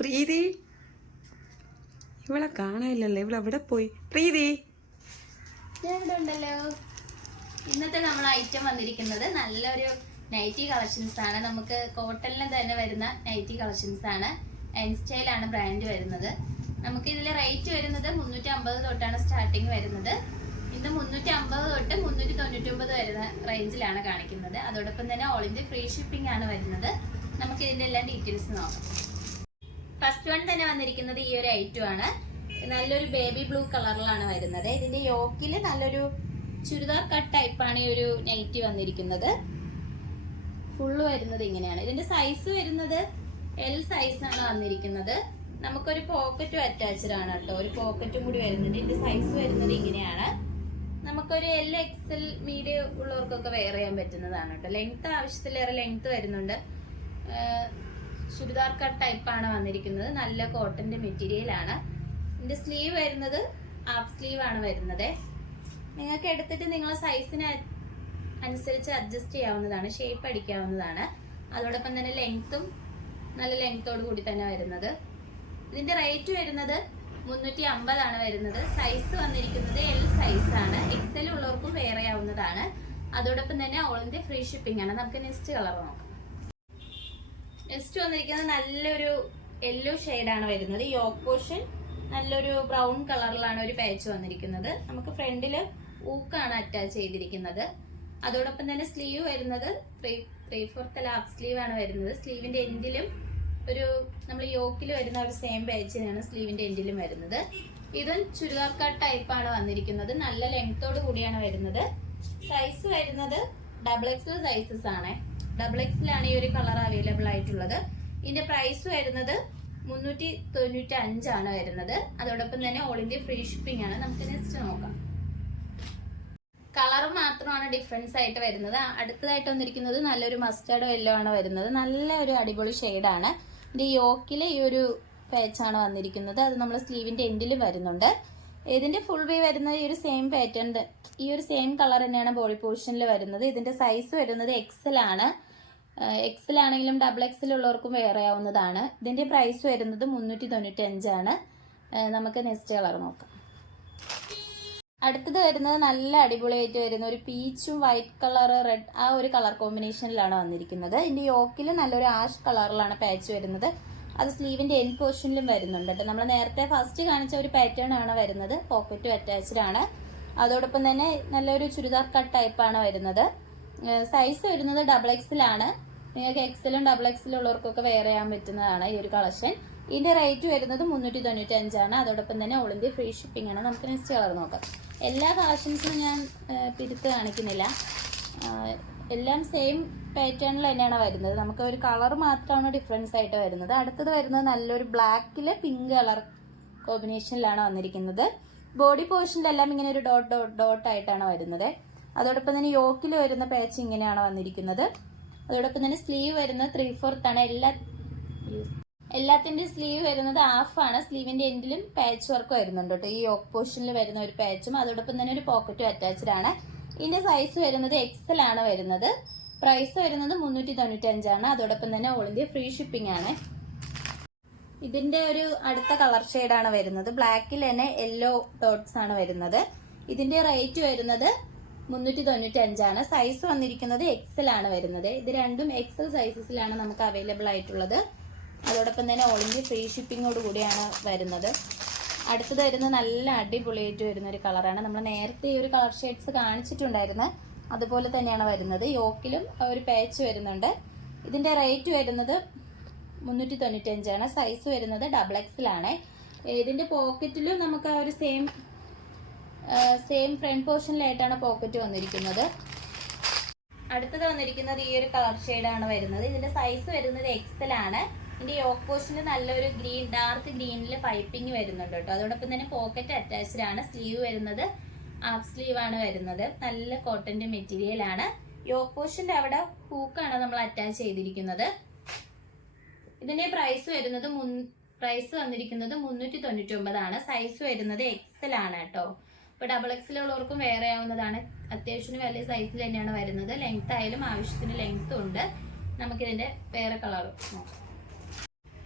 പ്രീതി ഇവളെ കാണാനില്ലല്ലോ, ഇവളെവിടെ പോയി? പ്രീതി ഇവിടെ ഉണ്ടല്ലോ. ഇന്നത്തെ നമ്മൾ ഐറ്റം വന്നിരിക്കുന്നത് നല്ലൊരു നൈറ്റി കളക്ഷൻസ് ആണ്. നമുക്ക് കോട്ടണിൽ തന്നെ വരുന്ന നൈറ്റി കളക്ഷൻസ് ആണ്. എൻ സ്റ്റൈലാണ് ബ്രാൻഡ് വരുന്നത്. നമുക്ക് ഇതിൽ റേറ്റ് വരുന്നത് 350 തൊട്ടാണ് സ്റ്റാർട്ടിങ് വരുന്നത്. ഇന്ന് 350 തൊട്ട് 399 വരുന്ന റേഞ്ചിലാണ് കാണിക്കുന്നത്. അതോടൊപ്പം തന്നെ ഓൾ ഇന്ത്യ ഫ്രീ ഷിപ്പിംഗ് ആണ് വരുന്നത്. നമുക്ക് ഇതിന്റെ എല്ലാം ഡീറ്റെയിൽസ് നോക്കാം. ഫസ്റ്റ് വൺ തന്നെ വന്നിരിക്കുന്നത് ഈ ഒരു ഐറ്റം ആണ്. നല്ലൊരു ബേബി ബ്ലൂ കളറിലാണ് വരുന്നത്. ഇതിന്റെ യോക്കിൽ നല്ലൊരു ചുരിദാർ കട്ട് ടൈപ്പാണ് ഈ ഒരു നൈറ്റി വന്നിരിക്കുന്നത്. ഫുള്ള് വരുന്നത് ഇങ്ങനെയാണ്. ഇതിന്റെ സൈസ് വരുന്നത് എൽ സൈസാണ് വന്നിരിക്കുന്നത്. നമുക്കൊരു പോക്കറ്റും അറ്റാച്ച്ഡ് ആണ് കേട്ടോ. ഒരു പോക്കറ്റും കൂടി വരുന്നുണ്ട്. ഇതിന്റെ സൈസ് വരുന്നത് ഇങ്ങനെയാണ്. നമുക്കൊരു എൽ എക്സൽ മീഡിയം ഉള്ളവർക്കൊക്കെ വെയർ ചെയ്യാൻ പറ്റുന്നതാണ് കേട്ടോ. ലെങ്ത് ആവശ്യത്തിലേറെ ലെങ്ത് വരുന്നുണ്ട്. ചുരിദാർ കട്ട് ടൈപ്പാണ് വന്നിരിക്കുന്നത്. നല്ല കോട്ടന്റെ മെറ്റീരിയൽ ആണ്. ഇതിന്റെ സ്ലീവ് വരുന്നത് ഹാഫ് സ്ലീവ് ആണ് വരുന്നത്. നിങ്ങൾക്ക് എടുത്തിട്ട് നിങ്ങളെ സൈസിന് അനുസരിച്ച് അഡ്ജസ്റ്റ് ചെയ്യാവുന്നതാണ്, ഷേപ്പ് അടിക്കാവുന്നതാണ്. അതോടൊപ്പം തന്നെ ലെങ്ത്തും നല്ല ലെങ്ത്തോട് കൂടി തന്നെ വരുന്നത്. ഇതിന്റെ റേറ്റ് വരുന്നത് 350 ആണ് വരുന്നത്. സൈസ് വന്നിരിക്കുന്നത് എൽ സൈസ് ആണ്. എക്സൽ ഉള്ളവർക്കും വെയർ ചെയ്യാവുന്നതാണ്. അതോടൊപ്പം തന്നെ ഓൾ ഇന്ത്യ ഫ്രീ ഷിപ്പിംഗ് ആണ്. നമുക്ക് നെക്സ്റ്റ് കളർ നോക്കാം. നെക്സ്റ്റ് വന്നിരിക്കുന്നത് നല്ലൊരു യെല്ലോ ഷെയ്ഡാണ് വരുന്നത്. യോക്ക് പോർഷൻ നല്ലൊരു ബ്രൗൺ കളറിലാണ് ഒരു പാച്ച് വന്നിരിക്കുന്നത്. നമുക്ക് ഫ്രണ്ടില് ഊക്കാണ് അറ്റാച്ച് ചെയ്തിരിക്കുന്നത്. അതോടൊപ്പം തന്നെ സ്ലീവ് വരുന്നത് 3/4 ഹാഫ് സ്ലീവ് ആണ് വരുന്നത്. സ്ലീവിന്റെ എൻഡിലും ഒരു നമ്മൾ യോക്കിൽ വരുന്ന ഒരു സെയിം പാച്ചിനാണ് സ്ലീവിന്റെ എൻഡിലും വരുന്നത്. ഇതും ചുരിദാർ കട്ട് ടൈപ്പാണ് വന്നിരിക്കുന്നത്. നല്ല ലെങ്ത്തോട് കൂടിയാണ് വരുന്നത്. സൈസ് വരുന്നത് XXL സൈസസ് ആണ്. XXL ആണ് ഈ ഒരു കളർ അവൈലബിൾ ആയിട്ടുള്ളത്. ഇതിന്റെ പ്രൈസ് വരുന്നത് 395 ആണ് വരുന്നത്. അതോടൊപ്പം തന്നെ ഓൾ ഇന്ത്യ ഫ്രീ ഷിപ്പിംഗ് ആണ്. നമുക്ക് നെക്സ്റ്റ് നോക്കാം. കളർ മാത്രമാണ് ഡിഫറൻസ് ആയിട്ട് വരുന്നത്. അടുത്തതായിട്ട് വന്നിരിക്കുന്നത് നല്ലൊരു മസ്റ്റാർഡ് യെല്ലോ ആണ് വരുന്നത്. നല്ല ഒരു അടിപൊളി ഷെയ്ഡാണ്. ഇതിന്റെ യോക്കിൽ ഈ ഒരു പാച്ചാണ് വന്നിരിക്കുന്നത്. അത് നമ്മൾ സ്ലീവിന്റെ എൻഡിൽ വരുന്നുണ്ട്. ഇതിന്റെ ഫുൾ വേ വരുന്നത് ഈ ഒരു സെയിം പാറ്റേൺ, ഈ ഒരു സെയിം കളർ തന്നെയാണ് ബോഡി പോർഷനിൽ വരുന്നത്. ഇതിന്റെ സൈസ് വരുന്നത് എക്സൽ ആണ്. എക്സൽ ആണെങ്കിലും XXL ഉള്ളവർക്കും വെയർ ചെയ്യാവുന്നതാണ്. ഇതിന്റെ പ്രൈസ് വരുന്നത് 395 ആണ്. നമുക്ക് നെക്സ്റ്റ് കളർ നോക്കാം. അടുത്തത് വരുന്നത് നല്ല അടിപൊളിയായിട്ട് വരുന്ന ഒരു പീച്ചും വൈറ്റ് കളർ റെഡ് ആ ഒരു കളർ കോമ്പിനേഷനിലാണ് വന്നിരിക്കുന്നത്. ഇതിന്റെ യോക്കിൽ നല്ലൊരു ആഷ് കളറിലാണ് പാച്ച് വരുന്നത്. അത് സ്ലീവിന്റെ എൻഡ് പോർഷനിലും വരുന്നുണ്ട് കേട്ടോ. നമ്മൾ നേരത്തെ ഫസ്റ്റ് കാണിച്ച ഒരു പാറ്റേൺ ആണ് വരുന്നത്. പോക്കറ്റും അറ്റാച്ച്ഡ് ആണ്. അതോടൊപ്പം തന്നെ നല്ലൊരു ചുരിദാർ കട്ട് ടൈപ്പാണ് വരുന്നത്. സൈസ് വരുന്നത് XXL ആണ്. നിങ്ങൾക്ക് എക്സലും XXL ഉള്ളവർക്കൊക്കെ വെയർ ചെയ്യാൻ പറ്റുന്നതാണ് ഈ ഒരു കളക്ഷൻ. ഇതിന്റെ റേറ്റ് വരുന്നത് 395 ആണ്. അതോടൊപ്പം തന്നെ ഓൾ ഇന്ത്യ ഫ്രീ ഷിപ്പിംഗ് ആണ്. നമുക്ക് നെക്സ്റ്റ് കളർ നോക്കാം. എല്ലാ കളക്ഷൻസും ഞാൻ പിരിത്ത് കാണിക്കുന്നില്ല. എല്ലാം സെയിം പാറ്റേണിൽ തന്നെയാണ് വരുന്നത്. നമുക്ക് ഒരു കളർ മാത്രമാണ് ഡിഫറൻസ് ആയിട്ട് വരുന്നത്. അടുത്തത് വരുന്നത് നല്ലൊരു ബ്ലാക്കിൽ പിങ്ക് കളർ കോമ്പിനേഷനിലാണ് വന്നിരിക്കുന്നത്. ബോഡി പോർഷനിലെല്ലാം ഇങ്ങനെ ഒരു ഡോട്ട് ആയിട്ടാണ് വരുന്നത്. അതോടൊപ്പം തന്നെ യോക്കിൽ വരുന്ന പാച്ച് ഇങ്ങനെയാണ് വന്നിരിക്കുന്നത്. അതോടൊപ്പം തന്നെ സ്ലീവ് വരുന്നത് 3/4 ആണ്. എല്ലാത്തിന്റെ സ്ലീവ് വരുന്നത് ഹാഫ് ആണ്. സ്ലീവിന്റെ എൻഡിലും പാച്ച് വർക്ക് വരുന്നുണ്ട് കേട്ടോ. ഈ യോക്ക് പോർഷനിൽ വരുന്ന ഒരു പാച്ചും അതോടൊപ്പം തന്നെ ഒരു പോക്കറ്റും അറ്റാച്ച്ഡ് ആണ്. ഇതിന്റെ സൈസ് വരുന്നത് XL ആണ് വരുന്നത്. പ്രൈസ് വരുന്നത് 395 ആണ്. അതോടൊപ്പം തന്നെ ഓൾ ഇന്ത്യ ഫ്രീ ഷിപ്പിംഗ് ആണ്. ഇതിന്റെ ഒരു അടുത്ത കളർ ഷെയ്ഡാണ് വരുന്നത്. ബ്ലാക്കിൽ തന്നെ യെല്ലോ ഡോട്ട്സ് ആണ് വരുന്നത്. ഇതിന്റെ റേറ്റ് വരുന്നത് 395 ആണ്. സൈസ് വന്നിരിക്കുന്നത് XL ആണ് വരുന്നത്. ഇത് രണ്ടും XL സൈസസിലാണ് നമുക്ക് അവൈലബിൾ ആയിട്ടുള്ളത്. അതോടൊപ്പം തന്നെ ഓൾ ഇന്ത്യ ഫ്രീ ഷിപ്പിങ്ങോട് കൂടിയാണ് വരുന്നത്. അടുത്തത് വരുന്നത് നല്ല അടിപൊളിയായിട്ട് വരുന്ന ഒരു കളറാണ്. നമ്മൾ നേരത്തെ ഈ ഒരു കളർ ഷെയ്ഡ്സ് കാണിച്ചിട്ടുണ്ടായിരുന്നു. അതുപോലെ തന്നെയാണ് വരുന്നത്. യോക്കിലും ഒരു പാച്ച് വരുന്നുണ്ട്. ഇതിന്റെ റേറ്റ് വരുന്നത് 395 ആണ്. സൈസ് വരുന്നത് XXL ആണ്. ഇതിന്റെ പോക്കറ്റിലും നമുക്ക് ആ ഒരു സെയിം ഫ്രണ്ട് പോർഷനിലായിട്ടാണ് പോക്കറ്റ് വന്നിരിക്കുന്നത്. അടുത്തത് വന്നിരിക്കുന്നത് ഈ ഒരു കളർ ഷെയ്ഡാണ് വരുന്നത്. ഇതിന്റെ സൈസ് വരുന്നത് XL ആണ്. ഇതിന്റെ യോക്ക് പോർഷനിൽ നല്ലൊരു ഡാർക്ക് ഗ്രീനിൽ പൈപ്പിംഗ് വരുന്നുണ്ട് കേട്ടോ. അതോടൊപ്പം തന്നെ പോക്കറ്റ് അറ്റാച്ച്ഡ് ആണ്. സ്ലീവ് വരുന്നത് ഹാഫ് സ്ലീവ് ആണ് വരുന്നത്. നല്ല കോട്ടന്റെ മെറ്റീരിയൽ ആണ്. യോക്ക് പോർഷന്റെ അവിടെ ഹൂക്കാണ് നമ്മൾ അറ്റാച്ച് ചെയ്തിരിക്കുന്നത്. ഇതിന്റെ പ്രൈസ് വന്നിരിക്കുന്നത് 399 ആണ്. സൈസ് വരുന്നത് XL ആണ് കേട്ടോ. ഇപ്പോൾ XXL ഉള്ളവർക്കും വെയർ ചെയ്യാവുന്നതാണ്. അത്യാവശ്യം വലിയ സൈസിൽ തന്നെയാണ് വരുന്നത്. ലെങ്ത് ആയാലും ആവശ്യത്തിന് ലെങ്ത്തും ഉണ്ട്. നമുക്കിതിന്റെ വേറെ കളർ നോക്കാം.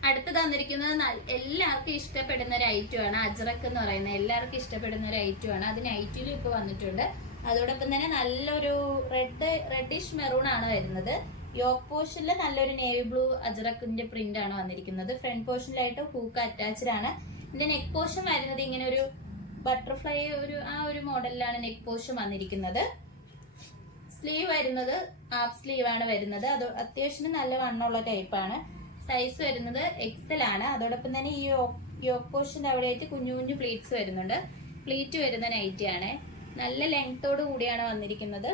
അടുത്ത് തന്നിരിക്കുന്നത് എല്ലാവർക്കും ഇഷ്ടപ്പെടുന്ന ഒരു ഐറ്റമാണ്. അജ്രക്ക് എന്ന് പറയുന്നത് എല്ലാവർക്കും ഇഷ്ടപ്പെടുന്ന ഒരു ഐറ്റമാണ്. അത് നൈറ്റിലും ഇപ്പൊ വന്നിട്ടുണ്ട്. അതോടൊപ്പം തന്നെ നല്ലൊരു റെഡിഷ് മെറൂൺ ആണ് വരുന്നത്. യോക്ക് പോർഷനിൽ നല്ലൊരു നേവി ബ്ലൂ അജ്രക്കിന്റെ പ്രിന്റ് ആണ് വന്നിരിക്കുന്നത്. ഫ്രണ്ട് പോർഷനിലായിട്ട് ഹൂക്ക് അറ്റാച്ച്ഡ് ആണ്. ഇതിന്റെ നെക്ക് പോർഷൻ വരുന്നത് ഇങ്ങനെ ഒരു ബട്ടർഫ്ലൈ ഒരു മോഡലിലാണ് നെക്ക് പോർഷൻ വന്നിരിക്കുന്നത്. സ്ലീവ് വരുന്നത് ഹാഫ് സ്ലീവ് ആണ് വരുന്നത്. അത് അത്യാവശ്യം നല്ല വണ്ണമുള്ള ടൈപ്പാണ്. സൈസ് വരുന്നത് എക്സൽ ആണ്. അതോടൊപ്പം തന്നെ ഈ യോക്ക് പോർഷന്റെ അവിടെയായിട്ട് കുഞ്ഞു കുഞ്ഞു പ്ലീറ്റ്സ് വരുന്നുണ്ട്. പ്ലീറ്റ് വരുന്ന നൈറ്റി ആണ്. നല്ല ലെങ്തോട് കൂടിയാണ് വന്നിരിക്കുന്നത്.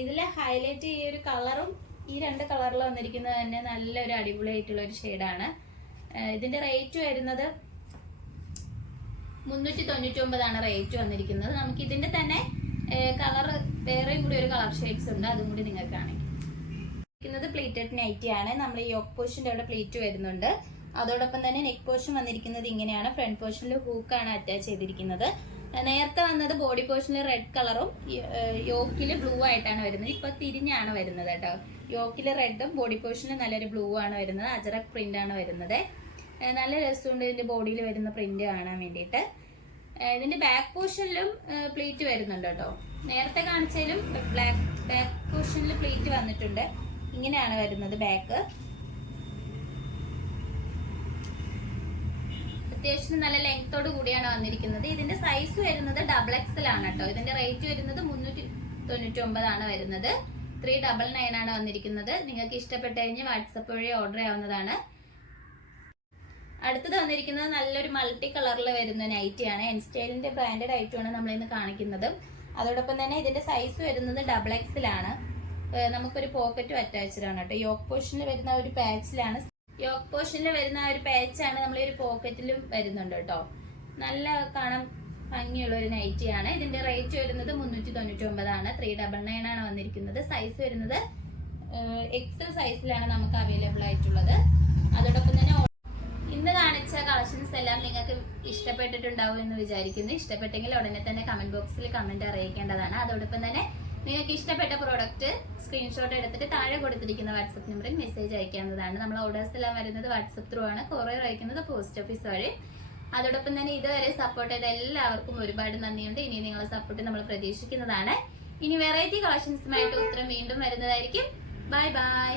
ഇതിൽ ഹൈലൈറ്റ് ഈ ഒരു കളറും ഈ രണ്ട് കളറിൽ വന്നിരിക്കുന്നത് തന്നെ നല്ലൊരു അടിപൊളിയായിട്ടുള്ള ഒരു ഷെയ്ഡാണ്. ഇതിന്റെ റേറ്റ് വരുന്നത് 399 റേറ്റ് വന്നിരിക്കുന്നത്. നമുക്ക് ഇതിന്റെ തന്നെ കളർ വേറെയും കൂടി ഒരു കളർ ഷെയ്ഡ്സ് ഉണ്ട്, അതും കൂടി നിങ്ങൾക്ക് കാണിക്കും. പ്ലീറ്റഡ് നൈറ്റി ആണ്. നമ്മൾ ഈ യോക്ക് പോർഷന്റെ അവിടെ പ്ലീറ്റ് വരുന്നുണ്ട്. അതോടൊപ്പം തന്നെ നെക്ക് പോർഷൻ വന്നിരിക്കുന്നത് ഇങ്ങനെയാണ്. ഫ്രണ്ട് പോർഷനിൽ ഹൂക്കാണ് അറ്റാച്ച് ചെയ്തിരിക്കുന്നത്. നേരത്തെ വന്നത് ബോഡി പോർഷനിൽ റെഡ് കളറും യോക്കിൽ ബ്ലൂ ആയിട്ടാണ് വരുന്നത്. ഇപ്പൊ തിരിഞ്ഞാണ് വരുന്നത് കേട്ടോ. യോക്കിൽ റെഡും ബോഡി പോർഷനിൽ നല്ലൊരു ബ്ലൂ ആണ് വരുന്നത്. അജറക് പ്രിന്റ് ആണ് വരുന്നത്. നല്ല രസമുണ്ട് ഇതിന്റെ ബോഡിയിൽ വരുന്ന പ്രിന്റ് കാണാൻ വേണ്ടിയിട്ട്. ഇതിന്റെ ബാക്ക് പോർഷനിലും പ്ലീറ്റ് വരുന്നുണ്ട് കേട്ടോ. നേരത്തെ കാണിച്ചാലും ബാക്ക് പോർഷനിൽ പ്ലീറ്റ് വന്നിട്ടുണ്ട്. ഇങ്ങനെയാണ് വരുന്നത് ബാക്ക്. അത്യാവശ്യം നല്ല ലെങ്തോട് കൂടിയാണ് വന്നിരിക്കുന്നത്. ഇതിന്റെ സൈസ് വരുന്നത് XXL ആണ് കേട്ടോ. ഇതിന്റെ റേറ്റ് വരുന്നത് 399 ആണ് വരുന്നത്. 399 ആണ് വന്നിരിക്കുന്നത്. നിങ്ങൾക്ക് ഇഷ്ടപ്പെട്ട് കഴിഞ്ഞ് വാട്സപ്പ് വഴി ഓർഡർ ചെയ്യാവുന്നതാണ്. അടുത്തത് വന്നിരിക്കുന്നത് നല്ലൊരു മൾട്ടി കളറിൽ വരുന്ന നൈറ്റിയാണ്. എൻ സ്റ്റൈലിന്റെ ബ്രാൻഡഡ് ഐറ്റമാണ് നമ്മളിന്ന് കാണിക്കുന്നത്. അതോടൊപ്പം തന്നെ ഇതിന്റെ സൈസ് വരുന്നത് XXL ആണ്. നമുക്കൊരു പോക്കറ്റും അറ്റാച്ച്ഡ് ആണ് കേട്ടോ. യോക്ക് പോർഷനിൽ വരുന്ന ഒരു പാച്ചിലാണ്. യോക്ക് പോർഷനിൽ വരുന്ന ഒരു പാച്ചാണ് നമ്മൾ ഒരു പോക്കറ്റിലും വരുന്നുണ്ട് കേട്ടോ. നല്ല കാണാൻ ഭംഗിയുള്ള ഒരു നൈറ്റിയാണ്. ഇതിന്റെ റേറ്റ് വരുന്നത് 399 ആണ്. 399 ആണ് വന്നിരിക്കുന്നത്. സൈസ് വരുന്നത് എക്സൽ സൈസിലാണ് നമുക്ക് അവൈലബിൾ ആയിട്ടുള്ളത്. അതോടൊപ്പം തന്നെ ഇന്ന് കാണിച്ച കളക്ഷൻസ് എല്ലാം നിങ്ങൾക്ക് ഇഷ്ടപ്പെട്ടിട്ടുണ്ടാവും എന്ന് വിചാരിക്കുന്നു. ഇഷ്ടപ്പെട്ടെങ്കിൽ ഉടനെ തന്നെ കമന്റ് ബോക്സിൽ കമന്റ് അറിയിക്കേണ്ടതാണ്. അതോടൊപ്പം തന്നെ നിങ്ങൾക്ക് ഇഷ്ടപ്പെട്ട പ്രോഡക്റ്റ് സ്ക്രീൻഷോട്ട് എടുത്തിട്ട് താഴെ കൊടുത്തിരിക്കുന്ന വാട്സപ്പ് നമ്പറിൽ മെസ്സേജ് അയക്കാവുന്നതാണ്. നമ്മൾ ഓർഡേഴ്സ് എല്ലാം വരുന്നത് വാട്സപ്പ് ത്രൂ ആണ്. കൊറിയർ അയക്കുന്നത് പോസ്റ്റ് ഓഫീസ് വഴി. അതോടൊപ്പം തന്നെ ഇതുവരെ സപ്പോർട്ട് ചെയ്ത എല്ലാവർക്കും ഒരുപാട് നന്ദിയുണ്ട്. ഇനി നിങ്ങളുടെ സപ്പോർട്ട് നമ്മൾ പ്രതീക്ഷിക്കുന്നതാണ്. ഇനി വെറൈറ്റി കളക്ഷൻസുമായിട്ട് ഉത്തരം വീണ്ടും വരുന്നതായിരിക്കും. Bye bye.